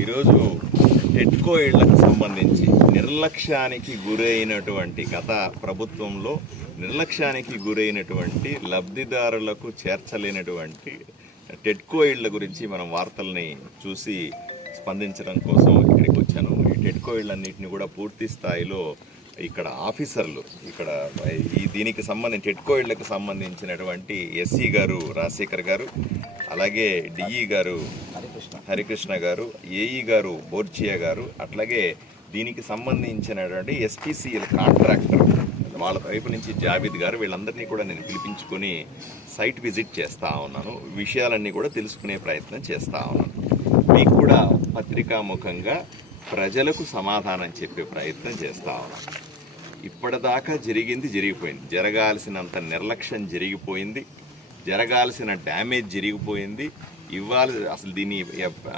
ఈరోజు టెట్కో ఇళ్ళకు సంబంధించి నిర్లక్ష్యానికి గురైనటువంటి గత ప్రభుత్వంలో నిర్లక్ష్యానికి గురైనటువంటి లబ్ధిదారులకు చేర్చలేనటువంటి టెట్కో ఇళ్ళ గురించి మనం వార్తల్ని చూసి స్పందించడం కోసం ఇక్కడికి వచ్చాను. ఈ టెట్కో ఇళ్ళన్నింటినీ కూడా పూర్తి స్థాయిలో ఇక్కడ ఆఫీసర్లు ఇక్కడ ఈ దీనికి సంబంధించి టెట్కో ఇళ్ళకు సంబంధించినటువంటి ఎస్సీ గారు రాజశేఖర్ గారు అలాగే డిఈ గారు హరికృష్ణ గారు ఏఈ గారు బోర్చియా గారు అట్లాగే దీనికి సంబంధించినటువంటి ఎస్పీసీఎల్ కాంట్రాక్టర్ వాళ్ళ వైపు నుంచి జావేద్ గారు వీళ్ళందరినీ కూడా నేను పిలిపించుకొని సైట్ విజిట్ చేస్తూ ఉన్నాను. విషయాలన్నీ కూడా తెలుసుకునే ప్రయత్నం చేస్తూ ఉన్నాను. మీకు కూడా పత్రికాముఖంగా ప్రజలకు సమాధానం చెప్పే ప్రయత్నం చేస్తూ ఉన్నాను. ఇప్పటిదాకా జరిగింది జరిగిపోయింది. జరగాల్సినంత నిర్లక్ష్యం జరిగిపోయింది. జరగాల్సిన డ్యామేజ్ జరిగిపోయింది. ఇవ్వాలి. అసలు దీని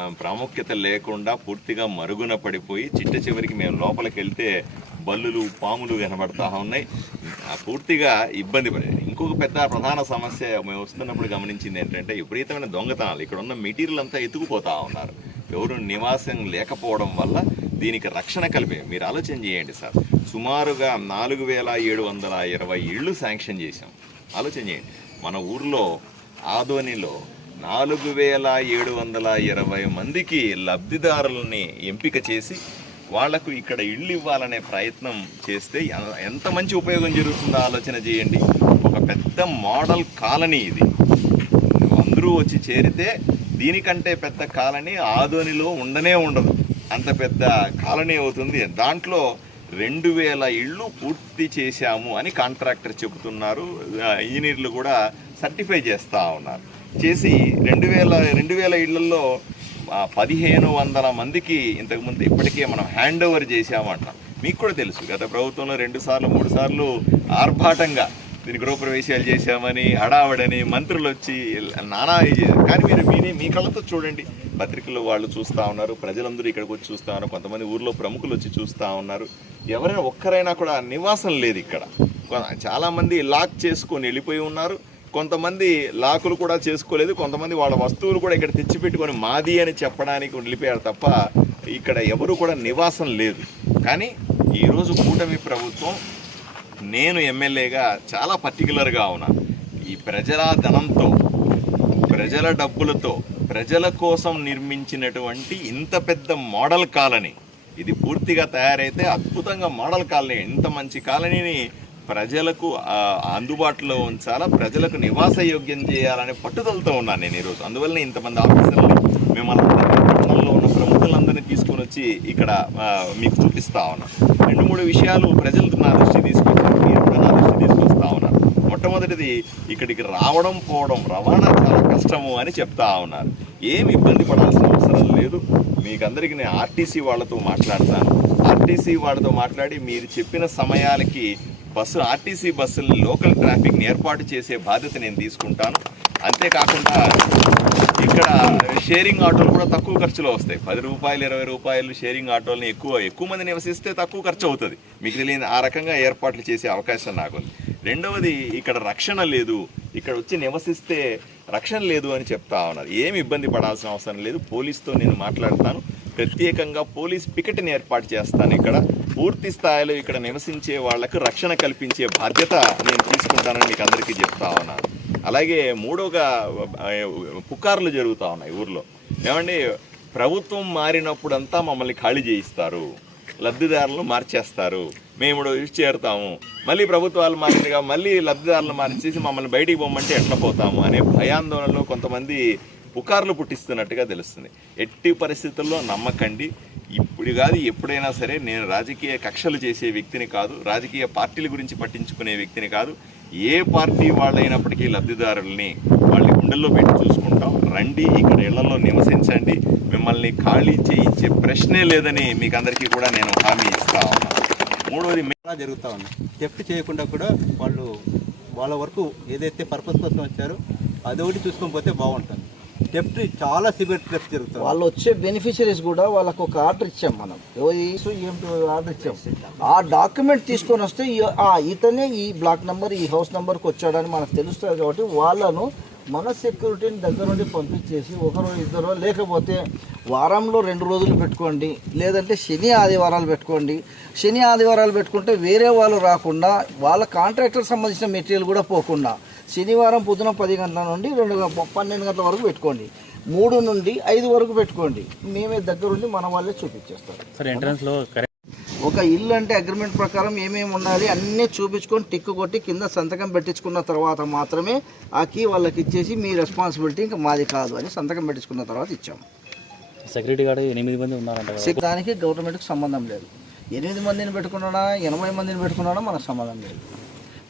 ప్రాముఖ్యత లేకుండా పూర్తిగా మరుగున పడిపోయి చిట్ట చివరికి మేము లోపలికి వెళ్తే బల్లులు పాములు కనబడతా ఉన్నాయి. ఆ, పూర్తిగా ఇబ్బంది పడేది ఇంకొక పెద్ద ప్రధాన సమస్య మేము వస్తున్నప్పుడు గమనించింది ఏంటంటే విపరీతమైన దొంగతనాలు. ఇక్కడ ఉన్న మెటీరియల్ అంతా ఎత్తుకుపోతా ఉన్నారు. ఎవరు నివాసం లేకపోవడం వల్ల దీనికి రక్షణ కలిపే మీరు ఆలోచన చేయండి సార్. సుమారుగా నాలుగు వేల ఏడు వందల ఇరవై ఇళ్ళు శాంక్షన్ చేశాం. ఆలోచన చేయండి. మన ఊర్లో ఆదోనిలో నాలుగు వేల ఏడు వందల ఇరవై మందికి లబ్ధిదారులని ఎంపిక చేసి వాళ్ళకు ఇక్కడ ఇళ్ళు ఇవ్వాలనే ప్రయత్నం చేస్తే ఎంత మంచి ఉపయోగం జరుగుతుందో ఆలోచన చేయండి. ఒక పెద్ద మోడల్ కాలనీ ఇది. అందరూ వచ్చి చేరితే దీనికంటే పెద్ద కాలనీ ఆదోనిలో ఉండనే ఉండదు. అంత పెద్ద కాలనీ అవుతుంది. దాంట్లో రెండు వేల ఇళ్ళు పూర్తి చేశాము అని కాంట్రాక్టర్ చెబుతున్నారు. ఇంజనీర్లు కూడా సర్టిఫై చేస్తూ ఉన్నారు. చేసి రెండు వేల రెండు వేల ఇళ్ళలో పదిహేను వందల మందికి ఇంతకుముందు ఇప్పటికే మనం హ్యాండ్ ఓవర్ చేశామంట. మీకు కూడా తెలుసు గత ప్రభుత్వంలో రెండు సార్లు మూడు సార్లు ఆర్భాటంగా దీని గృహప్రవేశాలు చేశామని హడావడని మంత్రులు వచ్చి నానా కానీ మీరు మీని మీ కళ్ళతో చూడండి. పత్రికలు వాళ్ళు చూస్తూ ఉన్నారు ప్రజలందరూ ఇక్కడికి వచ్చి చూస్తూ ఉన్నారు కొంతమంది ఊర్లో ప్రముఖులు వచ్చి చూస్తూ ఉన్నారు. ఎవరైనా ఒక్కరైనా కూడా నివాసం లేదు ఇక్కడ. చాలామంది లాక్ చేసుకొని వెళ్ళిపోయి ఉన్నారు. కొంతమంది లాకులు కూడా చేసుకోలేదు కొంతమంది వాళ్ళ వస్తువులు కూడా ఇక్కడ తెచ్చిపెట్టుకొని మాది అని చెప్పడానికి వెళ్ళిపోయారు తప్ప ఇక్కడ ఎవరు కూడా నివాసం లేదు. కానీ ఈరోజు కూటమి ప్రభుత్వం నేను ఎమ్మెల్యేగా చాలా పర్టికులర్గా ఉన్నాను ఈ ప్రజల ధనంతో ప్రజల డబ్బులతో ప్రజల కోసం నిర్మించినటువంటి ఇంత పెద్ద మోడల్ కాలనీ ఇది పూర్తిగా తయారైతే అద్భుతంగా మోడల్ కాలనీ ఇంత మంచి కాలనీని ప్రజలకు అందుబాటులో ఉంచాలా? ప్రజలకు నివాస యోగ్యం చేయాలనే పట్టుదలతో ఉన్నాను నేను ఈరోజు. అందువల్ల ఇంతమంది ఆఫీసర్లు మిమ్మల్ని పట్టణంలో ఉన్న ప్రముఖులందరినీ తీసుకొని వచ్చి ఇక్కడ మీకు చూపిస్తా ఉన్నాను రెండు మూడు విషయాలు ప్రజలకు నా దృష్టి తీసుకొచ్చారు మీరు కూడా నా దృష్టి తీసుకొస్తా ఉన్నారు మొట్టమొదటిది ఇక్కడికి రావడం పోవడం రవాణా చాలా కష్టము అని చెప్తా ఉన్నారు. ఏమి ఇబ్బంది పడాల్సిన అవసరం లేదు. మీకందరికీ నేను ఆర్టీసీ వాళ్ళతో మాట్లాడతాను. ఆర్టీసీ వాళ్ళతో మాట్లాడి మీరు చెప్పిన సమయాలకి బస్సు ఆర్టీసీ బస్సులు లోకల్ ట్రాఫిక్ని ఏర్పాటు చేసే బాధ్యత నేను తీసుకుంటాను. అంతేకాకుండా ఇక్కడ షేరింగ్ ఆటోలు కూడా తక్కువ ఖర్చులో వస్తాయి. పది రూపాయలు ఇరవై రూపాయలు షేరింగ్ ఆటోలని ఎక్కువ ఎక్కువ మంది నివసిస్తే తక్కువ ఖర్చు అవుతుంది. మీకు తెలియని ఆ రకంగా ఏర్పాట్లు చేసే అవకాశం నాకుంది రెండవది ఇక్కడ రక్షణ లేదు. ఇక్కడ వచ్చి నివసిస్తే రక్షణ లేదు అని చెప్తా ఉన్నారు. ఏమి ఇబ్బంది పడాల్సిన అవసరం లేదు. పోలీస్తో నేను మాట్లాడతాను. ప్రత్యేకంగా పోలీస్ పికెట్ని ఏర్పాటు చేస్తాను ఇక్కడ. పూర్తి స్థాయిలో ఇక్కడ నివసించే వాళ్ళకు రక్షణ కల్పించే బాధ్యత నేను తీసుకుంటానని మీకు అందరికీ చెప్తా ఉన్నాను అలాగే మూడోగా పుకార్లు జరుగుతూ ఉన్నాయి ఊర్లో. ఏమండి ప్రభుత్వం మారినప్పుడంతా మమ్మల్ని ఖాళీ చేయిస్తారు లబ్ధిదారులను మార్చేస్తారు మేము ఇప్పుడు చేరుతాము. మళ్ళీ ప్రభుత్వాలు మారినగా మళ్ళీ లబ్ధిదారులు మార్చేసి మమ్మల్ని బయటికి పొమ్మంటే ఎట్లా పోతాము అనే భయాందోళనలో కొంతమంది పుకార్లు పుట్టిస్తున్నట్టుగా తెలుస్తుంది. ఎట్టి పరిస్థితుల్లో నమ్మకండి. ఇప్పుడు కాదు ఎప్పుడైనా సరే నేను రాజకీయ కక్షలు చేసే వ్యక్తిని కాదు రాజకీయ పార్టీల గురించి పట్టించుకునే వ్యక్తిని కాదు ఏ పార్టీ వాళ్ళైనప్పటికీ లబ్ధిదారుల్ని వాళ్ళ గుండెల్లో పెట్టి చూసుకుంటాం. రండి ఇక్కడ ఇళ్ళలో నివసించండి. మిమ్మల్ని ఖాళీ చేయించే ప్రశ్నే లేదని మీకు అందరికీ కూడా నేను హామీ ఇస్తా ఉన్నాను మూడవది మేలా జరుగుతూ ఉంది? థెఫ్ట్ చేయకుండా కూడా వాళ్ళు వాళ్ళ వరకు ఏదైతే పర్పస్ కోసం వచ్చారో అదొకటి చూసుకొని పోతే బాగుంటుంది. థెఫ్ట్ చాలా సివియర్ థెఫ్ట్ జరుగుతుంది. వాళ్ళు వచ్చే బెనిఫిషరీస్ కూడా వాళ్ళకు ఒక ఆర్డర్ ఇచ్చాం మనం. ఆర్డర్ ఇచ్చాం. ఆ డాక్యుమెంట్ తీసుకొని వస్తే ఇతనే ఈ బ్లాక్ నెంబర్ ఈ హౌస్ నెంబర్కి వచ్చాడని మనకు తెలుస్తుంది కాబట్టి వాళ్ళను మన సెక్యూరిటీని దగ్గర నుండి పంపించేసి ఒకరు ఇద్దరు లేకపోతే వారంలో రెండు రోజులు పెట్టుకోండి లేదంటే శని ఆదివారాలు పెట్టుకోండి. శని ఆదివారాలు పెట్టుకుంటే వేరే వాళ్ళు రాకుండా వాళ్ళ కాంట్రాక్టర్ సంబంధించిన మెటీరియల్ కూడా పోకుండా శనివారం పొద్దున పది గంటల నుండి రెండు పన్నెండు గంటల వరకు పెట్టుకోండి. మూడు నుండి ఐదు వరకు పెట్టుకోండి. మేమే దగ్గరుండి మన వాళ్ళే చూపించేస్తారు. సార్ ఎంట్రన్స్లో కరెక్ట్ ఒక ఇల్లు అంటే అగ్రిమెంట్ ప్రకారం ఏమేమి ఉండాలి అన్నీ చూపించుకొని టిక్కు కొట్టి కింద సంతకం పెట్టించుకున్న తర్వాత మాత్రమే ఆ కీ వాళ్ళకి ఇచ్చేసి మీ రెస్పాన్సిబిలిటీ ఇంకా మాది కాదు అని సంతకం పెట్టించుకున్న తర్వాత ఇచ్చాము సెక్యూరిటీ గార్డ్ ఎనిమిది మంది ఉన్నారంట. దానికి గవర్నమెంట్కి సంబంధం లేదు. ఎనిమిది మందిని పెట్టుకున్నాడా ఎనభై మందిని పెట్టుకున్నాడా మనకు సంబంధం లేదు.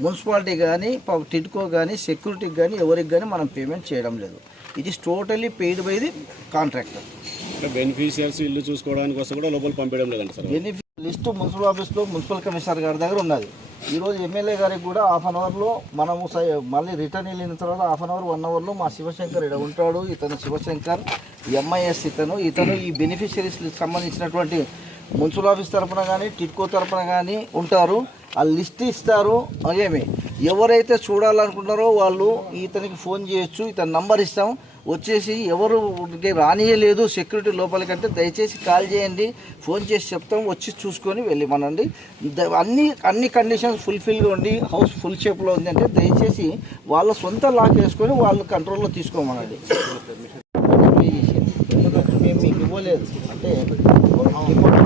మున్సిపాలిటీ కానీ టిడ్కో కానీ సెక్యూరిటీకి కానీ ఎవరికి కానీ మనం పేమెంట్ చేయడం లేదు. ఇది totally paid by the contractor. Beneficiaries ఇల్లు చూసుకోవడానికి వస్తే కూడా లోపల పంపించడం లేదండి సార్. బెనిఫిట్ లిస్టు మున్సిపల్ ఆఫీస్లో మున్సిపల్ కమిషనర్ గారి దగ్గర ఉన్నది. ఈరోజు ఎమ్మెల్యే గారికి కూడా హాఫ్ అన్ అవర్లో మనము మళ్ళీ రిటర్న్ వెళ్ళిన తర్వాత హాఫ్ అన్ అవర్ వన్ అవర్లో మా శివశంకర్ ఇక్కడ ఉంటాడు. ఇతను శివశంకర్ ఎంఐఎస్ ఇతను. ఇతను ఈ బెనిఫిషరీస్ సంబంధించినటువంటి మున్సిపల్ ఆఫీస్ తరపున కానీ టిట్కో తరపున కానీ ఉంటారు. ఆ లిస్ట్ ఇస్తారు. ఏమి? ఎవరైతే చూడాలనుకుంటారో వాళ్ళు ఇతనికి ఫోన్ చేయొచ్చు ఇతని నంబర్ ఇస్తాం. వచ్చేసి ఎవరు రానియలేదు సెక్యూరిటీ లోపలికంటే దయచేసి కాల్ చేయండి ఫోన్ చేసి చెప్తాం వచ్చి చూసుకొని వెళ్ళి మనండి అన్ని అన్ని కండిషన్స్ ఫుల్ఫిల్గా ఉండి హౌస్ ఫుల్ షేప్లో ఉంది అంటే దయచేసి వాళ్ళ సొంత లాక్ వేసుకొని వాళ్ళు కంట్రోల్లో తీసుకోమనండి. మేము మీకు ఇవ్వలేదు. అంటే డిపార్ట్మెంట్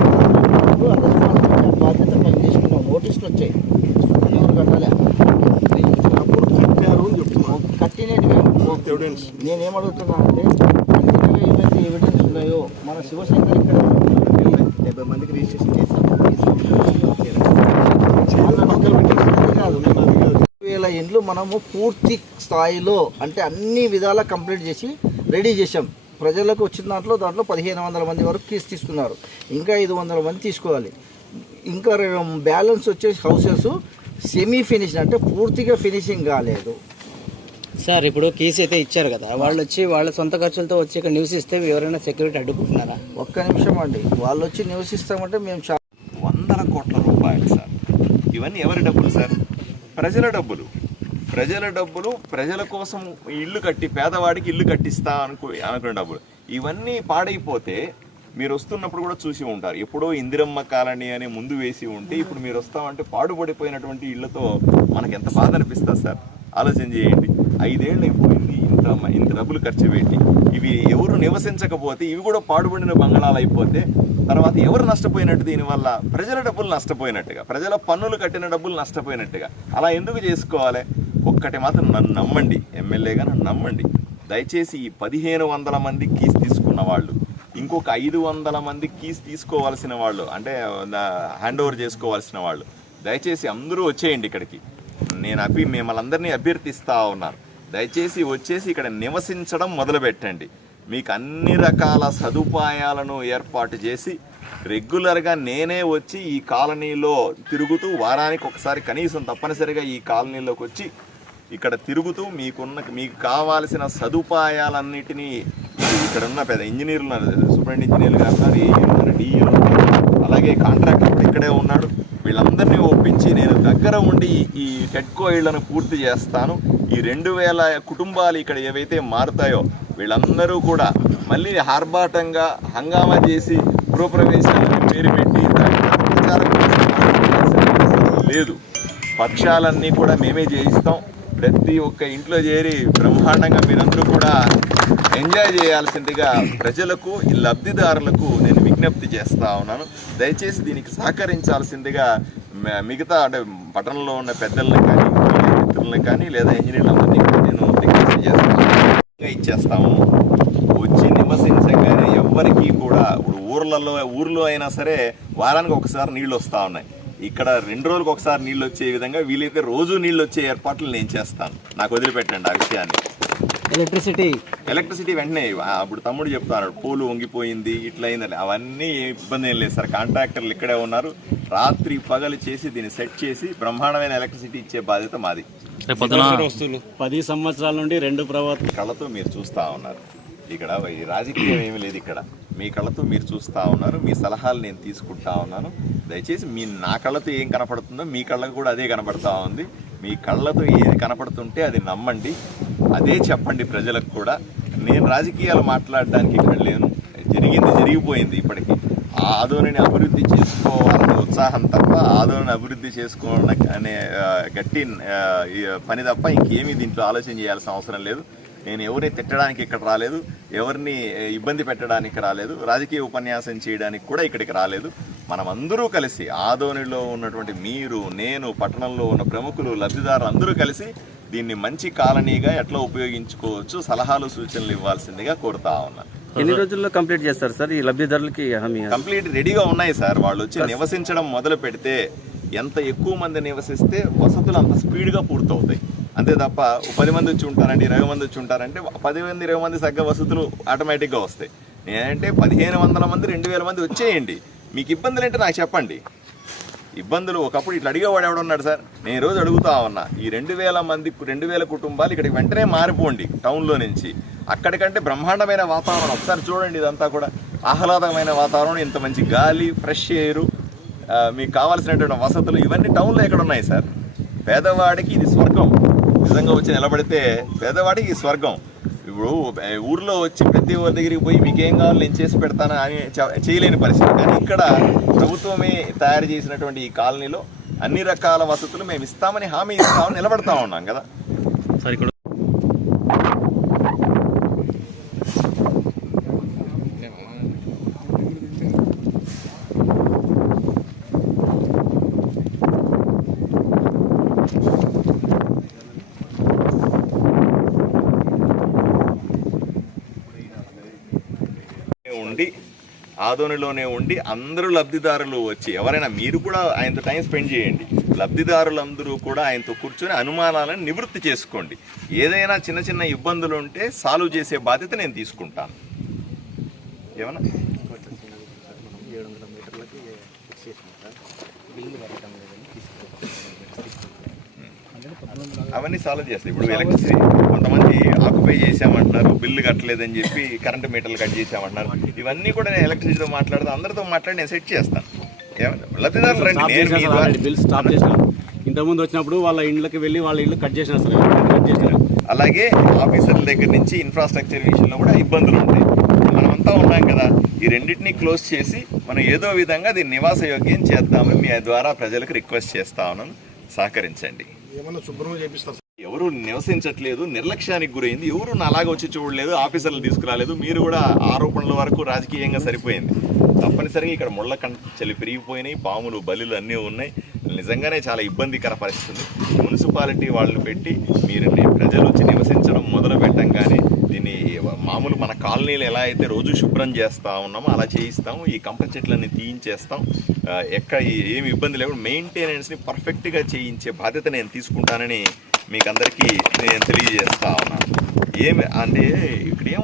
ఆ బాధ్యత మేము తీసుకున్నాం నోటీసులు వచ్చాయి ఎవరు కట్టాలి అప్పుడు కట్టారు అని చెప్తున్నాను కట్టినట్టుగా నేనేమడుగుతున్నా అంటే ఏవైతే ఎవిడెన్స్ ఉన్నాయో మన శివశంకర్ ఇక్కడ డెబ్బై మందికి రిజిస్ట్రేషన్ చేసాం వేల ఇండ్లు మనము పూర్తి స్థాయిలో అంటే అన్ని విధాలా కంప్లీట్ చేసి రెడీ చేసాం ప్రజలకు వచ్చిన దాంట్లో దాంట్లో పదిహేను వందల మంది వరకు కీస్ తీసుకున్నారు. ఇంకా ఐదు వందల మంది తీసుకోవాలి. ఇంకా బ్యాలెన్స్ వచ్చేసి హౌసెస్ సెమీ ఫినిష్ అంటే పూర్తిగా ఫినిషింగ్ కాలేదు. సార్ ఇప్పుడు కీస్ అయితే ఇచ్చారు కదా. వాళ్ళు వచ్చి వాళ్ళ సొంత ఖర్చులతో వచ్చి ఇక్కడ నివసిస్తే ఎవరైనా సెక్యూరిటీ అడ్డుకుంటున్నారా? ఒక్క నిమిషం అండి. వాళ్ళు వచ్చి నివసిస్తామంటే మేము చా వందల కోట్ల రూపాయలు సార్. ఇవన్నీ ఎవరి డబ్బులు సార్? ప్రజల డబ్బులు. ప్రజల డబ్బులు ప్రజల కోసం ఇల్లు కట్టి పేదవాడికి ఇల్లు కట్టిస్తా అనుకో అనుకునే డబ్బులు. ఇవన్నీ పాడైపోతే మీరు వస్తున్నప్పుడు కూడా చూసి ఉంటారు. ఎప్పుడో ఇందిరమ్మ కాలనీ అని ముందు వేసి ఉంటే ఇప్పుడు మీరు వస్తామంటే పాడుపడిపోయినటువంటి ఇళ్ళతో మనకు ఎంత బాధ అనిపిస్తుంది సార్? ఆలోచన చేయండి. ఐదేళ్ళు అయిపోయింది ఇంత ఇంత డబ్బులు ఖర్చు పెట్టి. ఇవి ఎవరు నివసించకపోతే ఇవి కూడా పాడుపడిన బంగళాలు అయిపోతే తర్వాత ఎవరు నష్టపోయినట్టు దీనివల్ల? ప్రజల డబ్బులు నష్టపోయినట్టుగా ప్రజల పన్నులు కట్టిన డబ్బులు నష్టపోయినట్టుగా. అలా ఎందుకు చేసుకోవాలి? ఒక్కటి మాత్రం నన్ను నమ్మండి ఎమ్మెల్యేగా నన్ను నమ్మండి. దయచేసి ఈ పదిహేను వందల మంది కీస్ తీసుకున్న వాళ్ళు ఇంకొక ఐదు వందల మంది కీస్ తీసుకోవాల్సిన వాళ్ళు అంటే హ్యాండ్ ఓవర్ చేసుకోవాల్సిన వాళ్ళు దయచేసి అందరూ వచ్చేయండి ఇక్కడికి. నేను అభి మిమ్మల్ని అందరినీ అభ్యర్థిస్తా ఉన్నాను దయచేసి వచ్చేసి ఇక్కడ నివసించడం మొదలుపెట్టండి. మీకు అన్ని రకాల సదుపాయాలను ఏర్పాటు చేసి రెగ్యులర్గా నేనే వచ్చి ఈ కాలనీలో తిరుగుతూ వారానికి ఒకసారి కనీసం తప్పనిసరిగా ఈ కాలనీలోకి వచ్చి ఇక్కడ తిరుగుతూ మీకున్న మీకు కావాల్సిన సదుపాయాలన్నిటినీ ఇక్కడ ఉన్న పెద్ద ఇంజనీర్లు ఉన్నారు సూపరింట్ ఇంజనీర్లు గారు డిఈలు అలాగే కాంట్రాక్టర్ ఇక్కడే ఉన్నాడు. వీళ్ళందరినీ ఒప్పించి నేను దగ్గర ఉండి ఈ టెట్కో ఇళ్ళను పూర్తి చేస్తాను. ఈ రెండు వేల కుటుంబాలు ఇక్కడ ఏవైతే మారుతాయో వీళ్ళందరూ కూడా మళ్ళీ ఆర్భాటంగా హంగామా చేసి గృహప్రవేశాలను పేరు పెట్టి ప్రచారం లేదు. పక్షాలన్నీ కూడా మేమే చేయిస్తాం ప్రతి ఒక్క ఇంట్లో చేరి బ్రహ్మాండంగా మీరందరూ కూడా ఎంజాయ్ చేయాల్సిందిగా ప్రజలకు ఈ లబ్ధిదారులకు నేను విజ్ఞప్తి చేస్తా ఉన్నాను. దయచేసి దీనికి సహకరించాల్సిందిగా మిగతా అంటే పట్టణంలో ఉన్న పెద్దల్ని కానీ మిత్రులను కానీ లేదా ఇంజనీర్లందరినీ నేను రిక్వెస్ట్ చేస్తాను ఇచ్చేస్తాము. వచ్చి నివసించగానే ఎవ్వరికీ కూడా ఇప్పుడు ఊర్లలో ఊర్లో అయినా సరే వారానికి ఒకసారి నీళ్ళు వస్తూ ఉన్నాయి. ఇక్కడ రెండు రోజులకు ఒకసారి నీళ్ళు వచ్చే విధంగా వీలైతే రోజు నీళ్ళు వచ్చే ఏర్పాట్లు నేను చేస్తాను. నాకు వదిలిపెట్టండి ఆ విషయాన్ని. ఎలక్ట్రిసిటీ ఎలక్ట్రిసిటీ వెంటనే ఆ, ఇప్పుడు తమ్ముడు చెప్తాడు పోలు వంగిపోయింది ఇట్లా అయిందని అవన్నీ ఇబ్బంది ఏం లేదు సార్. కాంట్రాక్టర్లు ఇక్కడే ఉన్నారు. రాత్రి పగలు చేసి దీన్ని సెట్ చేసి బ్రహ్మాండమైన ఎలక్ట్రిసిటీ ఇచ్చే బాధ్యత మాది. వస్తువులు. పది సంవత్సరాల నుండి రెండు ప్రభుత్వ కళ్ళతో మీరు చూస్తూ ఉన్నారు. ఇక్కడ ఈ రాజకీయం ఏమీ లేదు ఇక్కడ. మీ కళ్ళతో మీరు చూస్తూ ఉన్నారు. మీ సలహాలు నేను తీసుకుంటా ఉన్నాను. దయచేసి మీ నా కళ్ళతో ఏం కనపడుతుందో మీ కళ్ళకు కూడా అదే కనపడతా ఉంది. మీ కళ్ళతో ఏది కనపడుతుంటే అది నమ్మండి. అదే చెప్పండి ప్రజలకు కూడా. నేను రాజకీయాలు మాట్లాడడానికి ఇక్కడ లేను. జరిగింది జరిగిపోయింది ఇప్పటికి. ఆ ఆదోనిని అభివృద్ధి చేసుకోవాలనే ఉత్సాహం తప్ప ఆదోనిని అభివృద్ధి చేసుకోవడం అనే గట్టి పని తప్ప ఇంకేమీ దీంట్లో ఆలోచన చేయాల్సిన అవసరం లేదు. నేను ఎవరిని తిట్టడానికి ఇక్కడ రాలేదు ఎవరిని ఇబ్బంది పెట్టడానికి రాలేదు రాజకీయ ఉపన్యాసం చేయడానికి కూడా ఇక్కడికి రాలేదు. మనమందరూ కలిసి ఆదోనిలో ఉన్నటువంటి మీరు నేను పట్టణంలో ఉన్న ప్రముఖులు లబ్ధిదారులు అందరూ కలిసి దీన్ని మంచి కాలనీగా ఎట్లా ఉపయోగించుకోవచ్చు సలహాలు సూచనలు ఇవ్వాల్సిందిగా కోరుతా ఉన్నాను ఎన్ని రోజుల్లో కంప్లీట్ చేస్తారు సార్? ఈ లబ్ధిదారులకి హామీ కంప్లీట్ రెడీగా ఉన్నాయి సార్. వాళ్ళు వచ్చి నివసించడం మొదలు పెడితే ఎంత ఎక్కువ మంది నివసిస్తే వసతులు అంత స్పీడ్గా పూర్తవుతాయి. అంతే తప్ప పది మంది వచ్చి ఉంటారండి ఇరవై మంది వచ్చి ఉంటారంటే పది మంది ఇరవై మంది సగ్గ వసతులు ఆటోమేటిక్గా వస్తాయి. నేనంటే పదిహేను వందల మంది రెండు వేల మంది వచ్చేయండి. మీకు ఇబ్బందులు అంటే నాకు చెప్పండి. ఇబ్బందులు ఒకప్పుడు ఇట్లా అడిగేవాడు ఎవడున్నాడు సార్. నేను రోజు అడుగుతా ఉన్నా ఈ రెండు వేల మంది రెండు వేల కుటుంబాలు ఇక్కడికి వెంటనే మారిపోండి టౌన్లో నుంచి. అక్కడికంటే బ్రహ్మాండమైన వాతావరణం. ఒకసారి చూడండి ఇదంతా కూడా. ఆహ్లాదమైన వాతావరణం ఇంత మంచి గాలి ఫ్రెష్ ఎయిర్ మీకు కావాల్సినటువంటి వసతులు ఇవన్నీ టౌన్లో ఎక్కడ ఉన్నాయి సార్? పేదవాడికి ఇది స్వర్గం. నిజంగా వచ్చి నిలబడితే పేదవాడికి స్వర్గం. ఇప్పుడు ఊర్లో వచ్చి ప్రతి ఊరి దగ్గరికి పోయి మీకేం కావాలి నేను చేసి పెడతాను అని చేయలేని పరిస్థితి. కానీ ఇక్కడ ప్రభుత్వమే తయారు చేసినటువంటి ఈ కాలనీలో అన్ని రకాల వసతులు మేము ఇస్తామని హామీ ఇస్తామని నిలబడతా ఉన్నాం కదా. సరే ఇక్కడ ఉండి ఆదోనిలోనే ఉండి అందరూ లబ్ధిదారులు వచ్చి ఎవరైనా మీరు కూడా ఆయనతో టైం స్పెండ్ చేయండి. లబ్ధిదారులందరూ కూడా ఆయనతో కూర్చొని అనుమానాలను నివృత్తి చేసుకోండి. ఏదైనా చిన్న చిన్న ఇబ్బందులు ఉంటే సాల్వ్ చేసే బాధ్యత నేను తీసుకుంటాను. ఏమన్నా? అవన్నీ సాల్వ్ చేస్తాయి. ఇప్పుడు ఎలక్ట్రిసిటీ కొంతమంది ఆక్యుపై చేసామంటున్నారు బిల్లు కట్టలేదని చెప్పి కరెంట్ మీటర్లు కట్ చేసామంటున్నారు ఇవన్నీ కూడా నేను ఎలక్ట్రిసిటీతో మాట్లాడుతూ అందరితో మాట్లాడి నేను సెట్ చేస్తాను? లబ్ధిదారులు రండి నేను బిల్ స్టాప్ ఇంతకుముందు వచ్చినప్పుడు వాళ్ళ ఇండ్లకి వెళ్ళి వాళ్ళ ఇల్లు కట్ చేసిన సార్ కట్ చేసిన. అలాగే ఆఫీసర్ల దగ్గర నుంచి ఇన్ఫ్రాస్ట్రక్చర్ విషయంలో కూడా ఇబ్బందులు ఉంటాయి. మనమంతా ఉన్నాం కదా ఈ రెండింటిని క్లోజ్ చేసి మనం ఏదో విధంగా దీన్ని నివాస యోగ్యం చేద్దామని మీ ద్వారా ప్రజలకు రిక్వెస్ట్ చేస్తా ఉన్నాను సహకరించండి. ఎవరు నివసించట్లేదు నిర్లక్ష్యానికి గురైంది. ఎవరు నాలాగా వచ్చి చూడలేదు ఆఫీసర్లు తీసుకురాలేదు. మీరు కూడా ఆరోపణల వరకు రాజకీయంగా సరిపోయింది. తప్పనిసరిగా ఇక్కడ ముళ్ళ కంచెలు పెరిగిపోయినాయి పాములు బలులు అన్నీ ఉన్నాయి. నిజంగానే చాలా ఇబ్బందికర పరిస్థితి. మున్సిపాలిటీ వాళ్ళని పెట్టి మీరు ప్రజలు వచ్చి నివసించడం మొదలు పెట్టంగానే దీన్ని మామూలు మన కాలనీలు ఎలా అయితే రోజు శుభ్రం చేస్తా ఉన్నామో అలా చేయిస్తాం ఈ కంప చెట్లన్నీ తీయించేస్తాం. ఎక్కడ ఏమి ఇబ్బంది లేకుండా మెయింటెనెన్స్ని పర్ఫెక్ట్గా చేయించే బాధ్యత నేను తీసుకుంటానని మీకు అందరికీ నేను తెలియజేస్తా ఉన్నాను. ఏమి అంటే ఇక్కడ ఏం